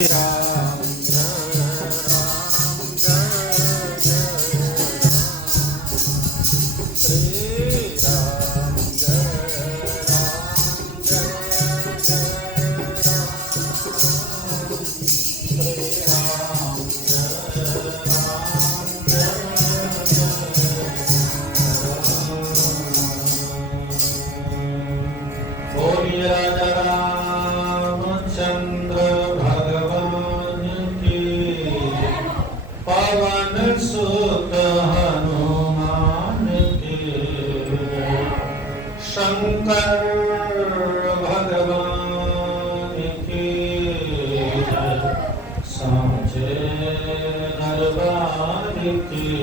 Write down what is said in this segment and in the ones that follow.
राम जय राम जय जय राम श्री राम जय राम जय जय राम श्री राम जय राम जय जय बोलिए राजा रामचंद्र पवन सुत हनुमान के शंकर भगवान के साचे दरबार के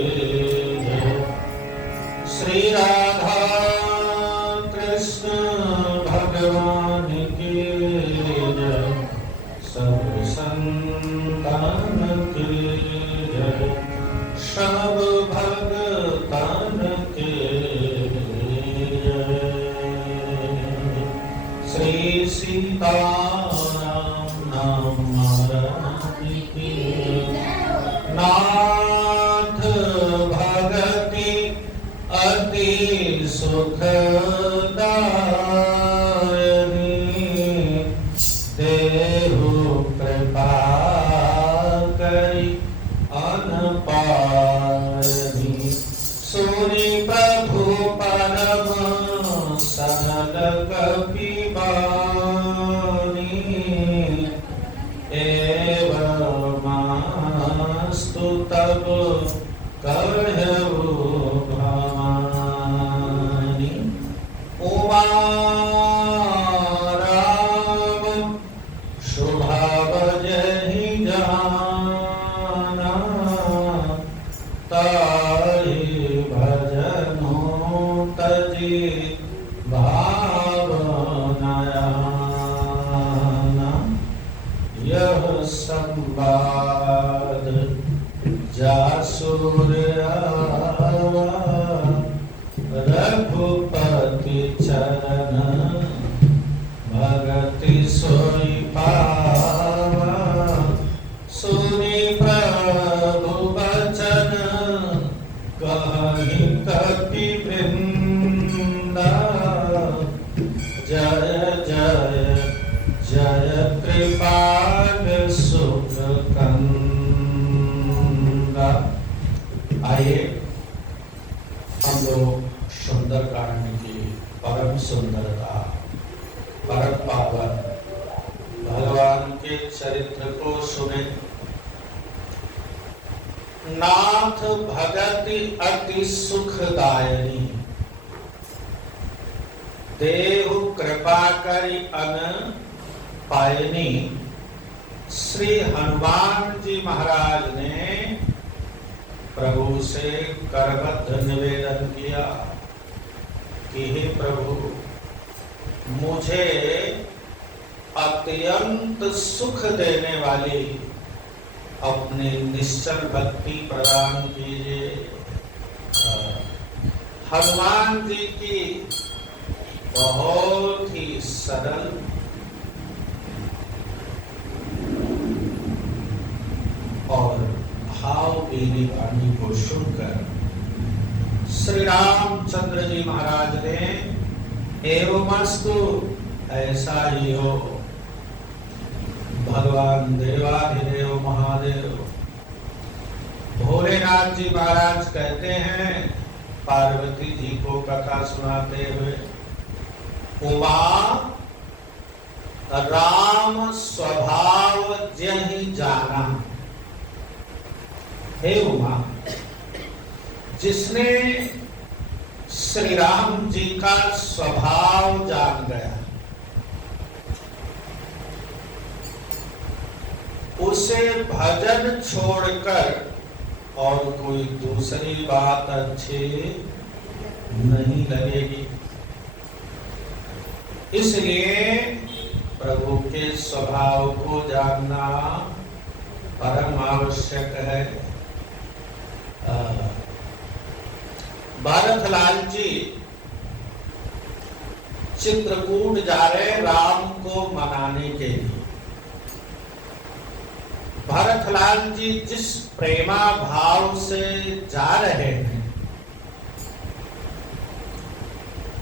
श्री राधा कृष्ण भगवान के सब संतान के सब भगतान के श्री सीताराम नाम महाराज की नाथ भगति अति सुखदायनी देहु कृपा करी अनपारनी सुनि प्रभु परम सरल कपि बानी एवमास्तु तब कहु भवानी उमा राम शुभाव जहि जाना ताहि भजनो तजि भावनयाना यह संवाद जासुर रघुपति चरण भगति सोई पावा सुनि प्रभु वचन कहि कपि वृंदा जय जय जय कृपाल सुख कंदा। आइए हम लोग सुंदरकांड की परम सुंदरता परम पावन भगवान के चरित्र को सुने। नाथ भगति अति सुखदायनी देहु कृपा करि अन पायनी। श्री हनुमान जी महाराज ने प्रभु से करबद्ध निवेदन किया कि हे प्रभु मुझे अत्यंत सुख देने वाली अपनी निश्चल भक्ति प्रदान कीजिए। हनुमान जी की बहुत ही सरल और भावभीनी वाणी को सुनकर श्री रामचंद्र जी महाराज ने एवमस्तु ऐसा ही हो। भगवान देवाधिदेव महादेव भोलेनाथ जी महाराज कहते हैं पार्वती जी को कथा सुनाते हुए, उमा राम स्वभाव जहि जाना। हे उमा, जिसने श्री राम जी का स्वभाव जान गया उसे भजन छोड़कर और कोई दूसरी बात अच्छी नहीं लगेगी। इसलिए प्रभु के स्वभाव को जानना परम आवश्यक है। भरतलाल जी चित्रकूट जा रहे राम को मनाने के लिए। भरतलाल जी जिस प्रेमा भाव से जा रहे हैं,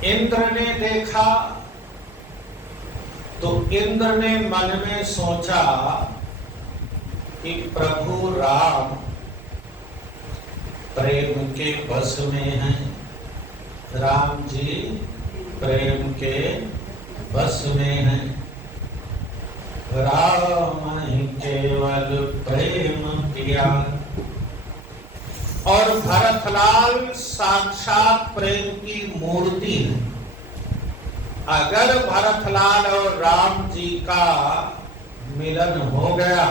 इंद्र ने देखा तो इंद्र ने मन में सोचा कि प्रभु राम प्रेम के बस में हैं, राम जी प्रेम के बस में हैं, राम ही केवल प्रेम किया। और भरतलाल साक्षात प्रेम की मूर्ति है। अगर भरतलाल और राम जी का मिलन हो गया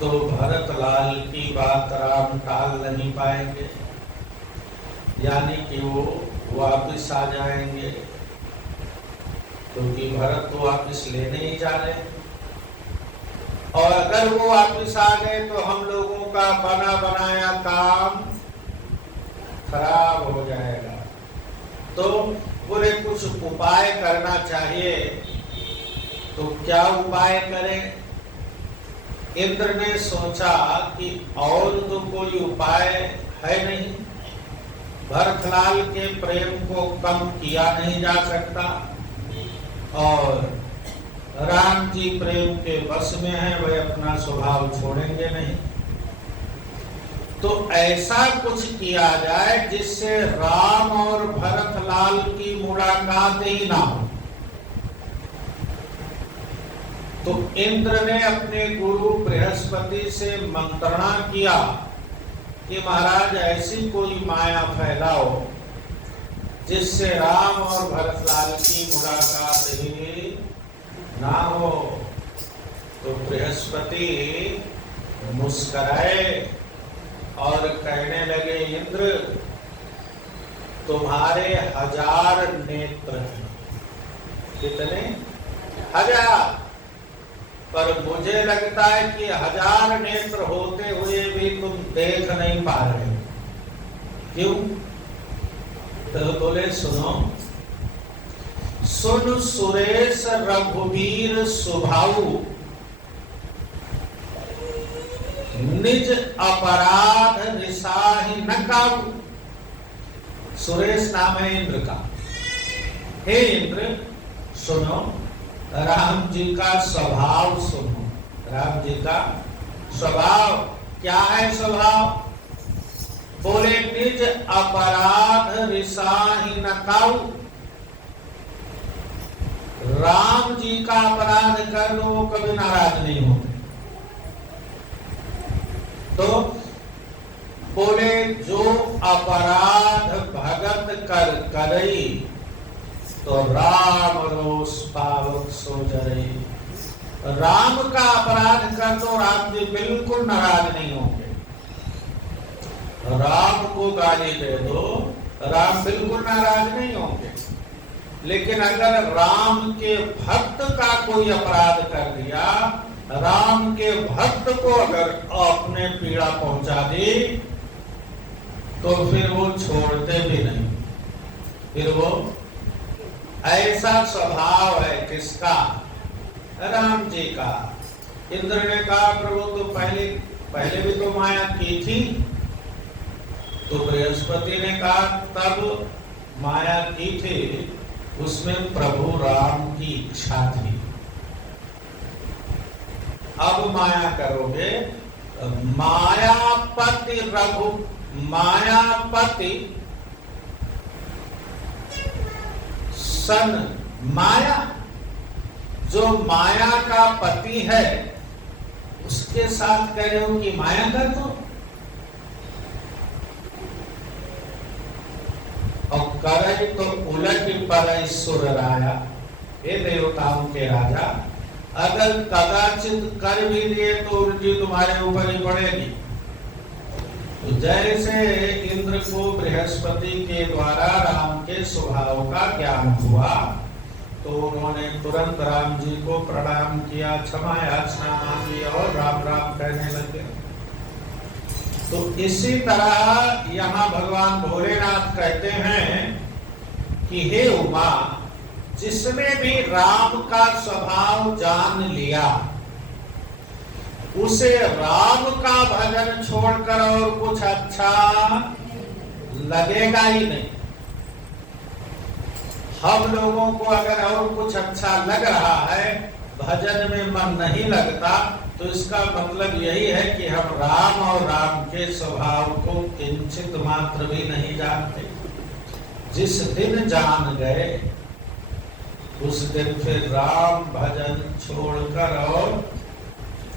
तो भरतलाल की बात राम टाल नहीं पाएंगे, यानी कि वो वापस आ जाएंगे, क्योंकि भरत तो वापस लेने ही जा रहे हैं। और अगर वो वापस आ गए तो हम लोगों का बना बनाया काम खराब हो जाएगा। तो बोले कुछ उपाय करना चाहिए। तो क्या उपाय करें? इंद्र ने सोचा कि और तो कोई उपाय है नहीं, भरतलाल के प्रेम को कम किया नहीं जा सकता और राम जी प्रेम के बस में हैं, वे अपना स्वभाव छोड़ेंगे नहीं। तो ऐसा कुछ किया जाए जिससे राम और भरतलाल की मुलाकात ही ना हो। तो इंद्र ने अपने गुरु बृहस्पति से मंत्रणा किया कि महाराज ऐसी कोई माया फैलाओ जिससे राम और भरतलाल की मुलाकात ही ना हो। तो बृहस्पति मुस्कुराए और कहने लगे, इंद्र तुम्हारे 1000 नेत्र हैं। कितने? 1000। पर मुझे लगता है कि 1000 नेत्र होते हुए भी तुम देख नहीं पा रहे। क्यों? तो बोले सुनो, सुन सुरेश रघुवीर सुभाऊ, निज अपराध रिसाहि न काबू। सुरेश नाम है इंद्र का। हे इंद्र सुनो, राम जी का स्वभाव सुनो। राम जी का स्वभाव क्या है? स्वभाव बोले निज अपराध रिसाहि न काबू। राम जी का अपराध कर लो वो कभी नाराज नहीं होते। तो बोले जो अपराध भगत कर करई, तो राम रोष पावक सो जरई। राम का अपराध कर दो, राम जी बिल्कुल नाराज नहीं होंगे। राम को गाली दे दो, राम बिल्कुल नाराज नहीं होंगे। लेकिन अगर राम के भक्त का कोई अपराध कर दिया, राम के भक्त को अगर आपने पीड़ा पहुंचा दी, तो फिर वो छोड़ते भी नहीं। फिर वो ऐसा स्वभाव है किसका? राम जी का। इंद्र ने कहा प्रभु तो पहले भी तो माया की थी। तो बृहस्पति ने कहा तब माया की थी, उसमें प्रभु राम की इच्छा थी। अब माया करोगे, मायापति रघु, मायापति सन माया, जो माया का पति है उसके साथ कह रहे हो कि माया कर दो। और करे तो उलट पर सुर राया, हे देवताओं के राजा, अगर कदाचित कर भी दिए तो उल्टी तुम्हारे ऊपर ही पड़ेगी। तो जैसे इंद्र को बृहस्पति के द्वारा राम के स्वभाव का ज्ञान हुआ, तो उन्होंने तुरंत राम जी को प्रणाम किया, क्षमा याचना मांगी और राम राम कहने लगे। तो इसी तरह यहाँ भगवान भोलेनाथ कहते हैं कि हे उमा, जिसने भी राम का स्वभाव जान लिया, उसे राम का भजन छोड़कर और कुछ अच्छा लगेगा ही नहीं। हम लोगों को अगर और कुछ अच्छा लग रहा है, भजन में मन नहीं लगता, तो इसका मतलब यही है कि हम राम और राम के स्वभाव को किंचित मात्र भी नहीं जानते। जिस दिन जान गए उस दिन फिर राम भजन छोड़कर और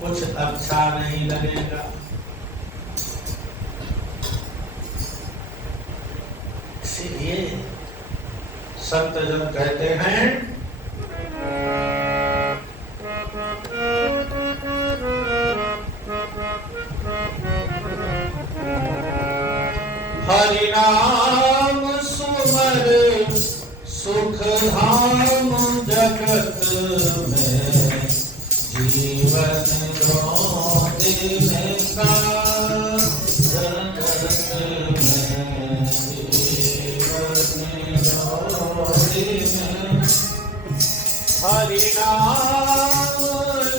कुछ अच्छा नहीं लगेगा। इसलिए संत जन कहते हैं, हरि नाम सुमर सुख धाम जगत में, जीवन दो दिन का जगत में, जीवन दो दिन। हरि नाम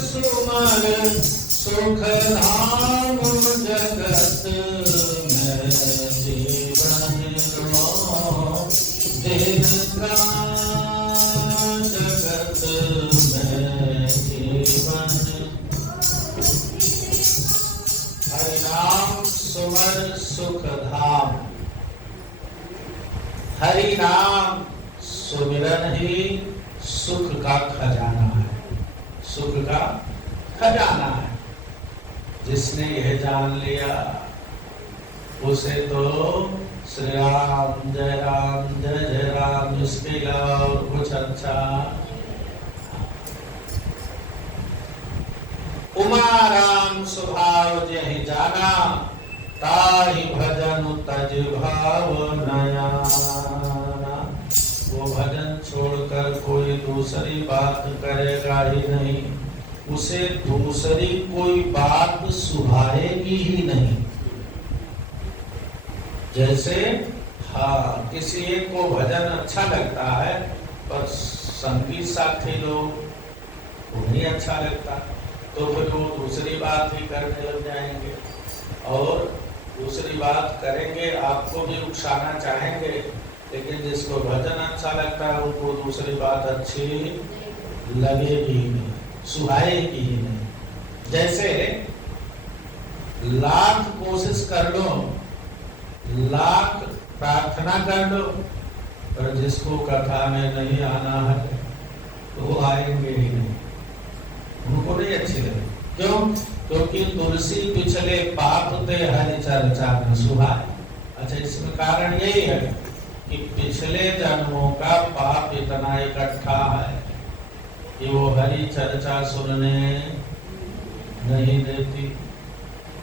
सुमर सुख धाम जगत में, जीवन दो दिन का जगत में, जीवन। हरि नाम सुमर सुख धाम। हरि नाम सुमिरन ही सुख का खजाना है, सुख का खजाना है। जिसने यह जान लिया उसे तो श्री राम जय राम जय जय राम, इसके अलावा और कुछ अच्छा। उमा राम स्वभाव जहि जाना, ताहि भजन तज भाव नया। वो भजन छोड़कर कोई दूसरी बात करेगा ही नहीं, उसे दूसरी कोई बात सुहाएगी ही नहीं। जैसे हाँ, किसी एक को भजन अच्छा लगता है, पर संगीत साथी लोग उन्हें अच्छा लगता, तो फिर वो दूसरी बात ही करने लग जाएंगे और दूसरी बात करेंगे, आपको भी उकसाना चाहेंगे। लेकिन जिसको भजन अच्छा लगता है उनको दूसरी बात अच्छी लगेगी ही नहीं, सुहाएगी ही नहीं। जैसे लाख कोशिश कर लो, लाख प्रार्थना कर लो, पर जिसको कथा में नहीं आना है तो वो आएंगे ही नहीं, उनको नहीं अच्छी लगे। क्यों? क्योंकि तुलसी पिछले पाप ते हरि चर्चा न सुहाए। अच्छा, इसमें कारण यही है कि पिछले जन्मों का पाप इतना इकट्ठा है कि वो हरि चर्चा सुनने नहीं देती।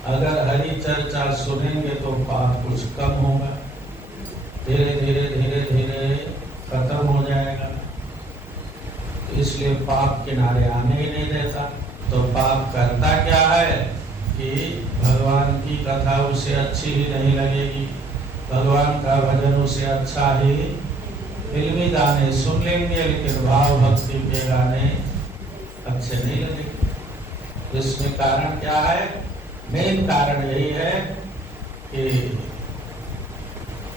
अगर हरि चर्चा सुनेंगे तो पाप कुछ कम होगा, धीरे धीरे धीरे धीरे खत्म हो जाएगा। तो इसलिए पाप किनारे आने ही नहीं देता। तो पाप करता क्या है कि भगवान की कथा उसे अच्छी ही नहीं लगेगी, भगवान का भजन उसे अच्छा ही, फिल्मी गाने सुन लेंगे लेकिन भाव भक्ति के गाने अच्छे नहीं लगेंगे। इसमें कारण क्या है? मेन कारण यही है कि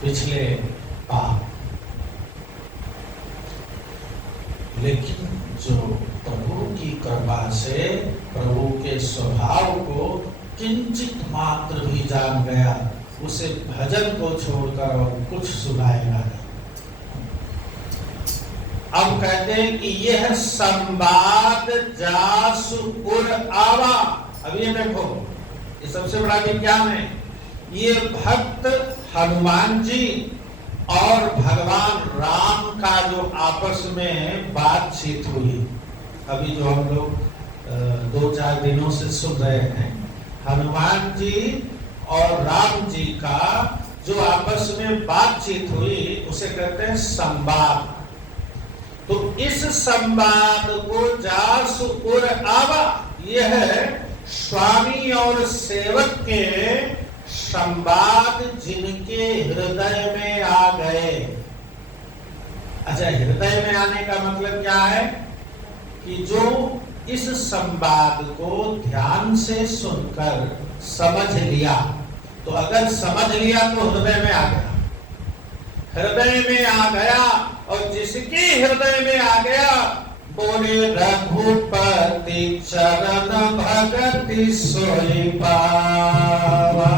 पिछले पाप। लेकिन जो प्रभु की कृपा से प्रभु के स्वभाव को किंचित मात्र भी जान गया, उसे भजन को छोड़कर और कुछ सुनाएगा नहीं। अब कहते हैं कि यह संवाद जासु उर आवा। अब ये देखो, ये सबसे बड़ा विज्ञान है। ये भक्त हनुमान जी और भगवान राम का जो आपस में बातचीत हुई, अभी जो हम लोग 2-4 दिनों से सुन रहे हैं, हनुमान जी और राम जी का जो आपस में बातचीत हुई उसे कहते हैं संवाद। तो इस संवाद को जासु उर आवा, यह स्वामी और सेवक के संवाद जिनके हृदय में आ गए। अच्छा, हृदय में आने का मतलब क्या है कि जो इस संवाद को ध्यान से सुनकर समझ लिया, तो अगर समझ लिया तो हृदय में आ गया, हृदय में आ गया, और जिसके हृदय में आ गया बोले रघुपति चरण भगति सोई पावा।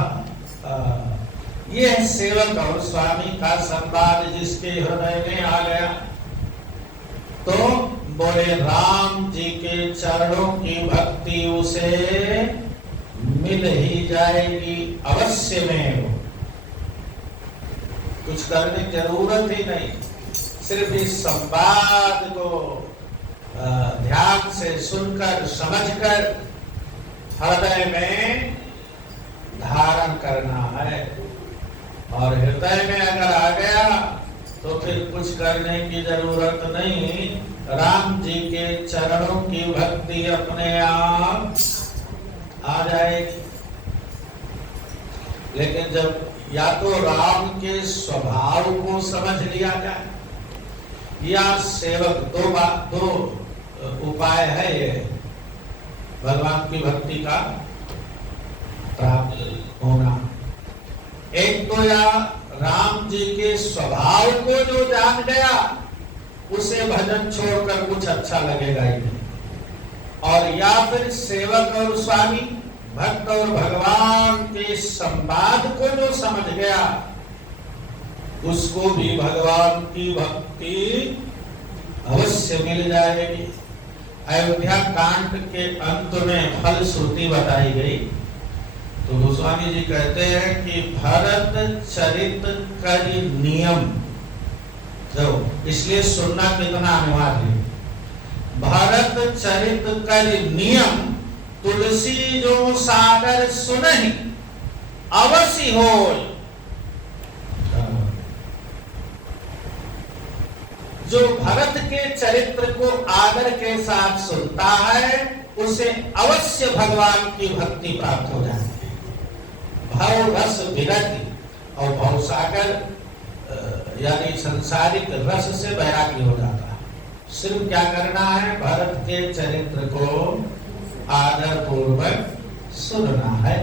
यह सेवक और स्वामी का संवाद जिसके हृदय में आ गया, तो बोले राम जी के चरणों की भक्ति उसे मिल ही जाएगी अवश्य में। कुछ करने की जरूरत ही नहीं, सिर्फ इस संवाद को ध्यान से सुनकर समझकर हृदय में धारण करना है, और हृदय में अगर आ गया तो फिर कुछ करने की जरूरत नहीं, राम जी के चरणों की भक्ति अपने आप आ जाएगी। लेकिन जब या तो राम के स्वभाव को समझ लिया जाए, या सेवक, दो उपाय है ये भगवान की भक्ति का प्राप्त होना। एक तो या राम जी के स्वभाव को जो जान गया उसे भजन छोड़कर कुछ अच्छा लगेगा ही नहीं, और या फिर सेवक और स्वामी, भक्त और भगवान के संवाद को जो समझ गया उसको भी भगवान की भक्ति अवश्य मिल जाएगी। अयोध्या कांड के अंत में फल श्रुति बताई गई, तो गोस्वामी जी कहते हैं कि भरत चरित करि नियम, जो इसलिए सुनना कितना अनिवार्य है। भरत चरित करि नियम, तुलसी जो सागर सुनहि अवश्य होय। जो भरत के चरित्र को आदर के साथ सुनता है उसे अवश्य भगवान की भक्ति प्राप्त हो जाती है। भव रस विरति, और भव सागर यानी संसारिक रस से वैराग्य हो जाता है। सिर्फ क्या करना है, भरत के चरित्र को आदर पूर्वक सुनना है।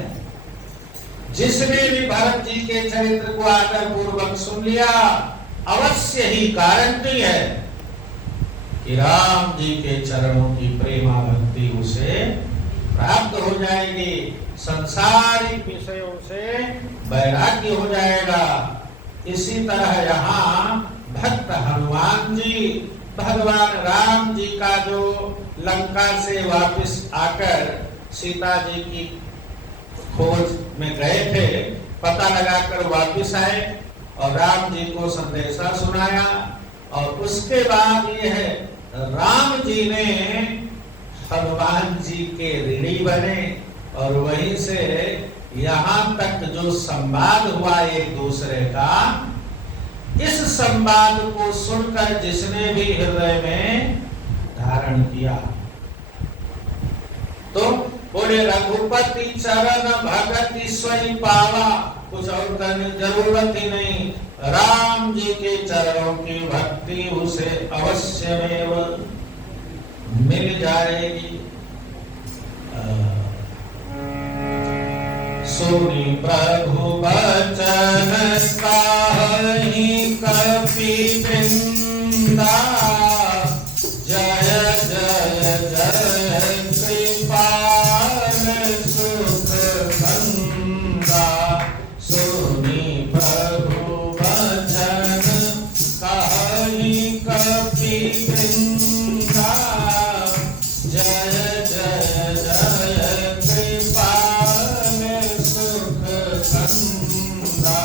जिसने भी भरत जी के चरित्र को आदर पूर्वक सुन लिया, अवश्य ही गारंटी है कि राम जी के चरणों की प्रेमा भक्ति उसे प्राप्त हो जाएगी, संसारिक विषयों से वैराग्य हो जाएगा। इसी तरह यहाँ भक्त हनुमान जी भगवान राम जी का जो लंका से वापस आकर सीता जी की खोज में गए थे, पता लगाकर वापस आए और राम जी को संदेशा सुनाया, और उसके बाद ये है राम जी ने हनुमान जी के ऋणी बने, और वहीं से यहाँ तक जो संवाद हुआ एक दूसरे का, इस संवाद को सुनकर जिसने भी हृदय में धारण किया, तो बोले रघुपति चरण भगति स्वयं पावा। कुछ और करने की जरूरत ही नहीं, राम जी के चरणों की भक्ति उसे अवश्य मिल जाएगी। सुनि प्रभु बचन काहि कपिवृंदा, जय जय जय कृपाल सुख कंदा। सुनि प्रभु बचन काहि कपिवृंदा, जय जय जय कृपाल सुख कंदा।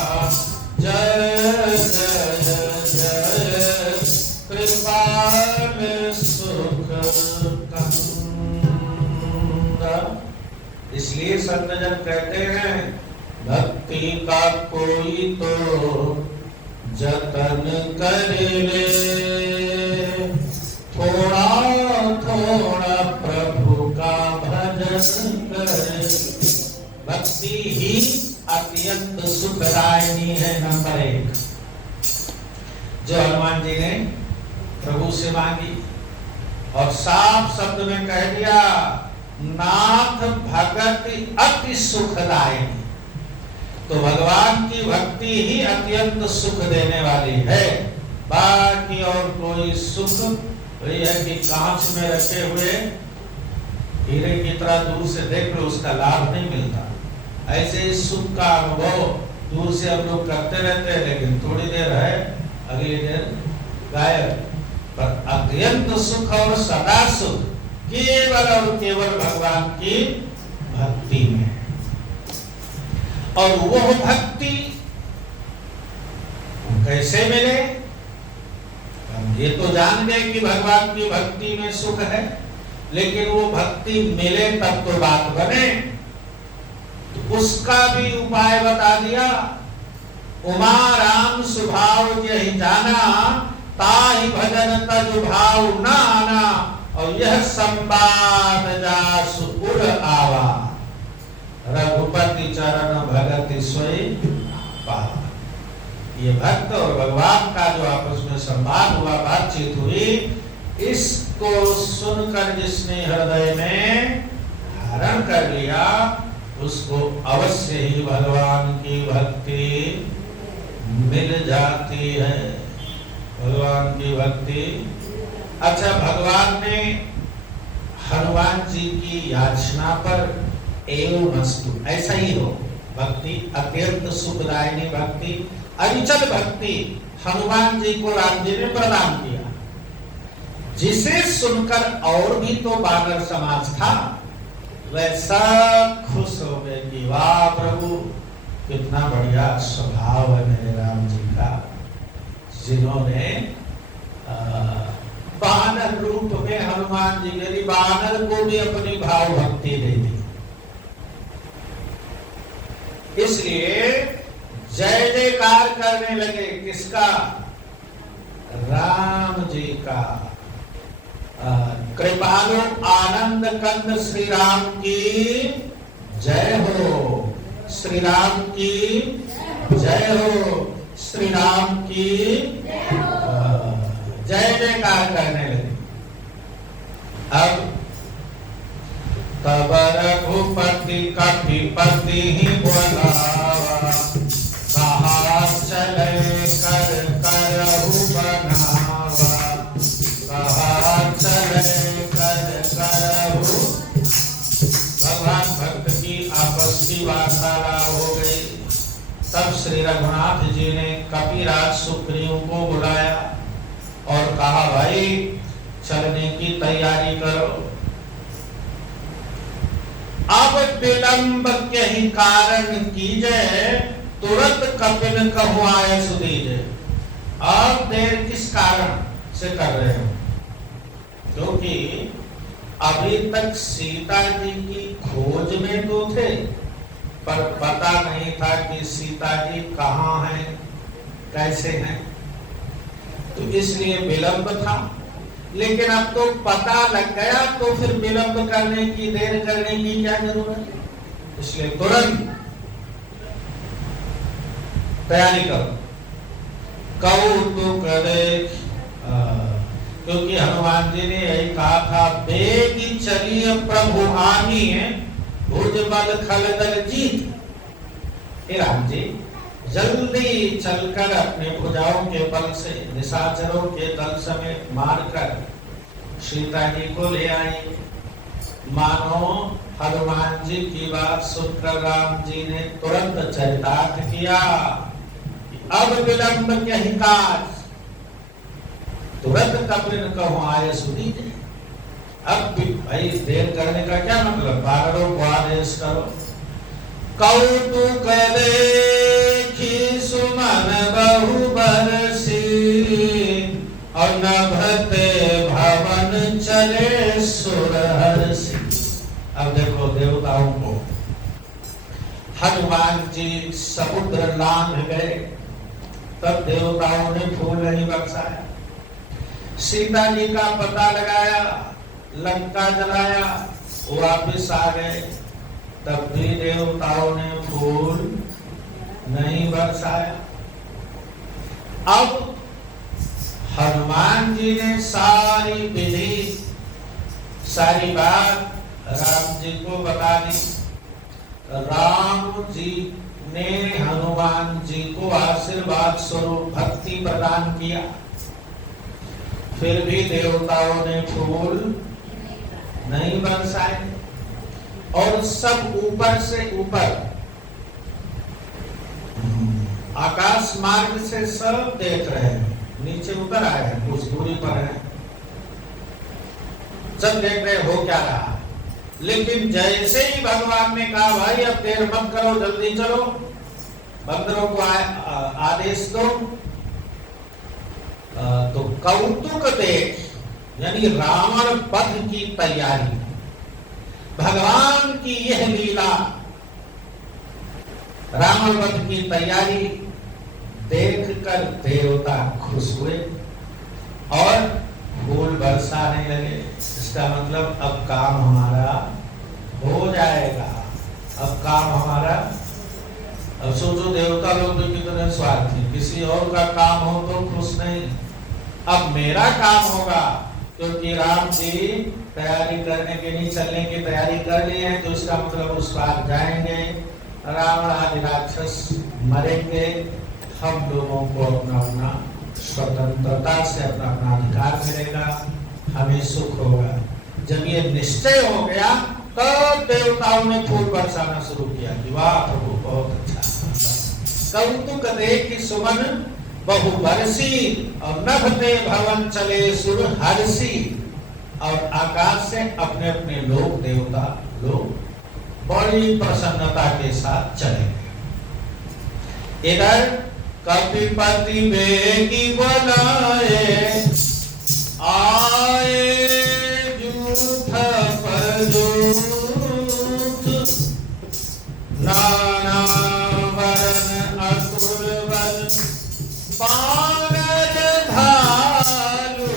जय जय जय कृपाल सुख कंदा। इसलिए संतजन कहते हैं, भक्ति का कोई तो जतन करे रे, थोड़ा थोड़ा प्रभु का भजन करे। भक्ति ही अत्यंत सुखदायिनी है। नंबर 1 जो हनुमान जी ने प्रभु से मांगी, और साफ शब्द में कह दिया, नाथ भगति अति सुखदायिनी। तो भगवान की भक्ति ही अत्यंत सुख देने वाली है। बाकी और कोई सुख वही है कि कांच में रखे हुए हीरे की तरह दूर से देख लो, उसका लाभ नहीं मिलता। ऐसे इस सुख का अनुभव दूर से हम लोग करते रहते हैं, लेकिन थोड़ी देर है, अगली देर गायब। पर अत्यंत सुख और सदा सुख केवल और केवल भगवान की भक्ति में। और वो भक्ति कैसे मिले? हम ये तो जान गए कि भगवान की भक्ति में सुख है, लेकिन वो भक्ति मिले तब तो बात बने। तो उसका भी उपाय बता दिया। उमा राम स्वभाव यही जाना, ताहि भजन तज भाव न आना, और यह संवाद जासु उर आवा, रघुपति चरण भगति सोई पावा। ये भक्त और भगवान का जो आपस में संवाद हुआ, बातचीत हुई, इसको सुनकर जिसने हृदय में धारण कर लिया, उसको अवश्य ही भगवान की भक्ति मिल जाती है। भगवान की भक्ति। अच्छा, भगवान ने हनुमान जी की याचना पर एवमस्तु, ऐसा ही हो, भक्ति अत्यंत सुखदायिनी भक्ति, अविचल भक्ति हनुमान जी को राम जी ने प्रदान किया, जिसे सुनकर और भी तो बानर समाज था, वह सब खुश हो गए कि वाह प्रभु, कितना बढ़िया स्वभाव है मेरे राम जी का, जिन्होंने बानर रूप में हनुमान जी मेरी बानर को भी अपनी भाव भक्ति दे दी। इसलिए जय जयकार करने लगे। किसका? राम जी का। कृपालु आनंद कंद श्री राम की जय हो, श्री राम की जय हो, श्री राम की जय जयकार करने लगे। अब तब रघुपति कपिपति ही बोलावा, कहा चले कर करहु बनावा, कहा चले कर करहु। भगवान भक्त की आपस की वार्तालाप हो गई। तब श्री रघुनाथ जी ने कपिराज सुग्रीव को बुलाया और कहा, भाई चलने की तैयारी करो। अब विलंब के ही कारण कीजे, तुरंत कपिन कहु आए सुदीजे। अब देर किस कारण से कर रहे हो? क्योंकि अभी तक सीता जी की खोज में तो थे, पर पता नहीं था कि सीता जी कहाँ हैं, कैसे हैं, तो इसलिए विलंब था। लेकिन अब तो पता लग गया, तो फिर विलंब करने की, देर करने की क्या जरूरत? इसलिए तुरंत तैयारी करो। कौतुक देख, क्योंकि हनुमान जी ने यही कहा था, बेगी चलिए प्रभु आनी है, भुज बल खल दल जीत। हे राम जी, जल्दी चलकर अपने भुजाओं के बल से निशाचरों के दल समेत मारकर सीता जी को ले आई। मानो हनुमान जी की बात सुनकर राम जी ने तुरंत चरितार्थ किया, अब विलंब के ही काज, तुरंत कपिन कहूं आए सुदीजे। अब भाई देर करने का क्या मतलब? बानरों को आदेश करो। कौतुक देखी सुमन बहु बरसी, और नभते भवन चले सुरहर्षि। अब देखो देवताओं को, हनुमान जी समुद्र लांघ गए, तब देवताओं ने फूल नहीं बरसाया। सीता जी का पता लगाया, लंका जलाया, वापिस आ गए, तब भी देवताओं ने फूल नहीं बरसाया। अब हनुमान जी ने सारी विधि सारी बात राम जी को बता दी। राम जी ने हनुमान जी को आशीर्वाद स्वरूप भक्ति प्रदान किया, फिर भी देवताओं ने फूल नहीं बरसाए और सब ऊपर से ऊपर आकाश मार्ग से सब देख रहे हैं, नीचे उतर आए हैं, कुछ दूरी पर हैं, सब देख रहे हो क्या रहा। लेकिन जैसे ही भगवान ने कहा भाई अब देर मत करो, जल्दी चलो, बंदरों को आदेश दो, तो कौतुक देख यानी रावण वध की तैयारी, भगवान की यह लीला, रावण वध की तैयारी देखकर देवता खुश हुए और फूल बरसाने लगे। इसका मतलब अब काम हमारा हो जाएगा, अब काम हमारा। अब सोचो देवता लोग भी कितने स्वार्थी, किसी और का काम हो तो खुश नहीं, अब मेरा काम होगा, क्योंकि राम जी तैयारी करने के लिए चलने की तैयारी कर लिए हैं, तो इसका मतलब उस पार जाएंगे, रावण आदि राक्षस मरेंगे, हम लोगों को अपना अपना स्वतंत्रता से अपना अपना अधिकार मिलेगा, हमें सुख होगा। जब ये निश्चय हो गया तो देवताओं ने फूल बरसाना शुरू किया कि वाह प्रभु बहुत अच्छा, कौतुक देख सुमन बहु बरसी और नभते भवन चले सुर हर्षी, और आकाश से अपने अपने लोग देवता लोग बड़ी प्रसन्नता के साथ चले गए। इधर कपिपति बेगी बनाए आए जूठ पर जूठ, नाना वरन असुर बन पानर भालू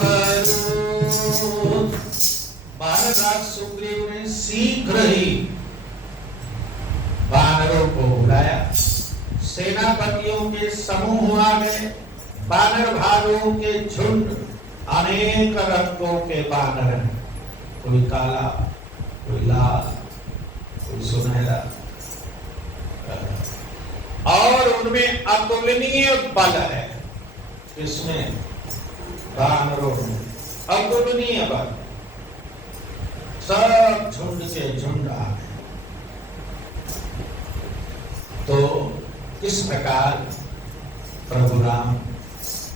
बरूद। महाराज सुग्रीव ने शीघ्र ही वानरों को बुलाया, सेनापतियों के समूह आ गए, बानर भालुओं के झुंड, अनेक रंगों के बानर हैं, कोई काला, कोई लाल, कोई सुनहरा, और उनमें अतुलनीय बल है। इसमें बानरों में अतुलनीय बल, सब झुंड के झुंड आ गए। तो इस प्रकार प्रभु राम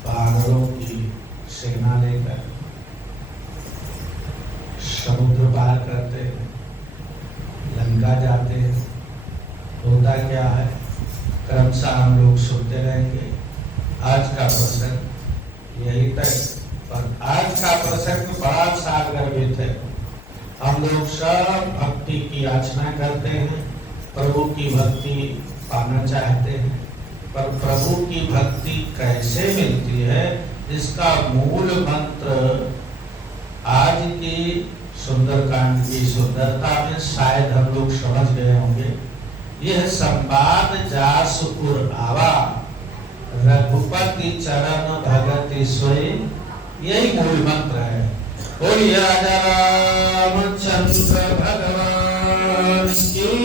वानरों की सेना लेकर समुद्र पार करते हैं, लंका जाते हैं। होता क्या है क्रमशः हम लोग सुनते रहेंगे। आज का प्रसंग यही तक, पर आज का प्रसंग बड़ा सारगर्भित है। हम लोग सब भक्ति की याचना करते हैं, प्रभु की भक्ति पाना चाहते हैं, पर प्रभु की भक्ति कैसे मिलती है इसका मूल मंत्र आज की सुंदरकांड की सुंदरता में शायद हम लोग समझ गए होंगे। यह संवाद जासुपुर आवा, रघुपति चरण भगति सोई, यही मूल मंत्र है। बोलिए राजा रामचंद्र भगवान की